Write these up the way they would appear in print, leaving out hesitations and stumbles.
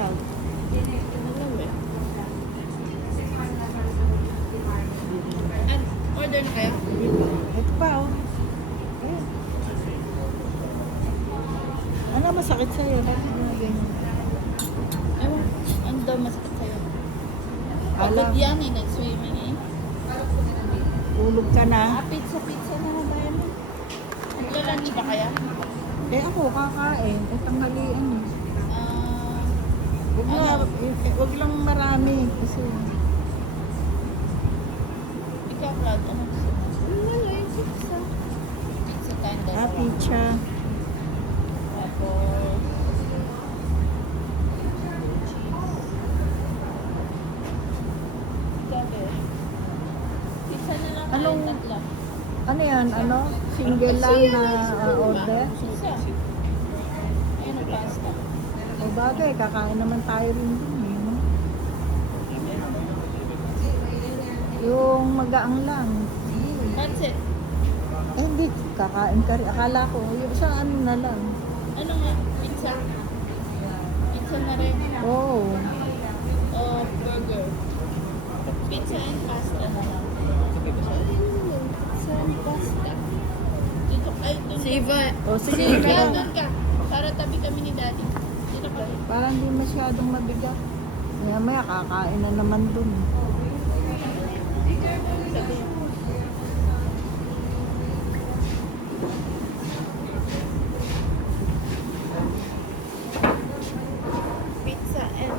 vlog. Alam eh. At order na kayo? Ito pa, oh. Ayan. Ano masakit sa'yo? Bakit mga ganyan? Ewan, ano daw masakit sa'yo? Alam. Pagod yan eh, nag-swimming eh. Tulog ka na. Pizza na lang tayo mo. Maglalunch ba kaya? Eh ako, kakain. Eh, tanghalian. Ah, Huwag lang marami. Kasi, ikaw, Vlad, ano gusto mo? Wala yung pizza. Pizza tayong dalawa. pizza. Tapos, gabi. Pizza na lang Anong- tayong tatlo. Ano yan? Ano? Single lang na order? Pizza. Ayun ang pasta. O bagay, kakain naman tayo rin dun eh. No? Yung magaang lang. That's it. Eh hindi, kakain ka rin. Akala ko, yung isang ano na lang. Ano nga? Pizza. Pizza na rin. Oo. O burger. Pizza and pasta na lang. Pizza and pasta. Dito, ay, doon ka. Siva. O sige, Kaya pero doon ka. Para tabi kami ni Daddy. Dito ka. parang hindi masyadong mabigat. Maya kakain na naman dun. Sabi. Pizza and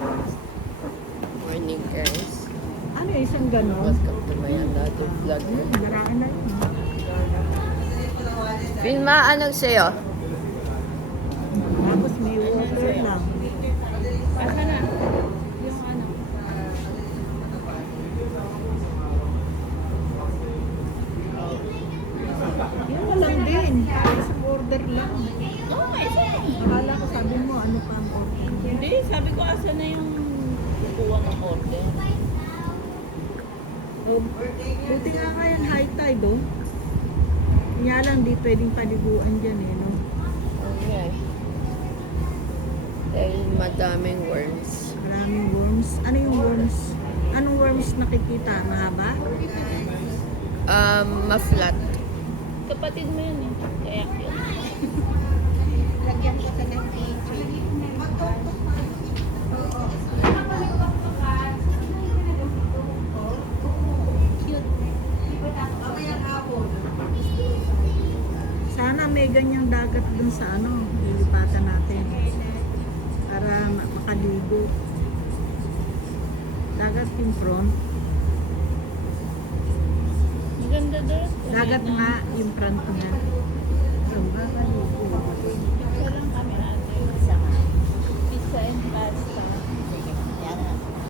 Morning guys. Ano yung isang ganon? Welcome to my another vlog. Maraan na yun. Vilma, anong sa'yo? Tapos may water lang. asa na? Yung ano? Yun na lang din. Isang order lang. Oo, isa lang. Akala ko sabi mo ano pa ang order. Hindi, sabi ko asa na yung kukuha ng order. O, buti nga kayang high tide oh. Kanya lang di pwedeng paliguan dyan eh no. Okay. Dahil madaming worms. Maraming worms. Ano yung worms? Anong worms nakikita? Mahaba? Ma-flat. Kapatid mo yun eh. Kaya yun. Lagyan ko sa ng Sana may ganyang dagat dun sa ano, lilipatan natin. Para makaligo. Dagat yung front. Maganda doon. Dagat nga yung front niya. So, makaligo.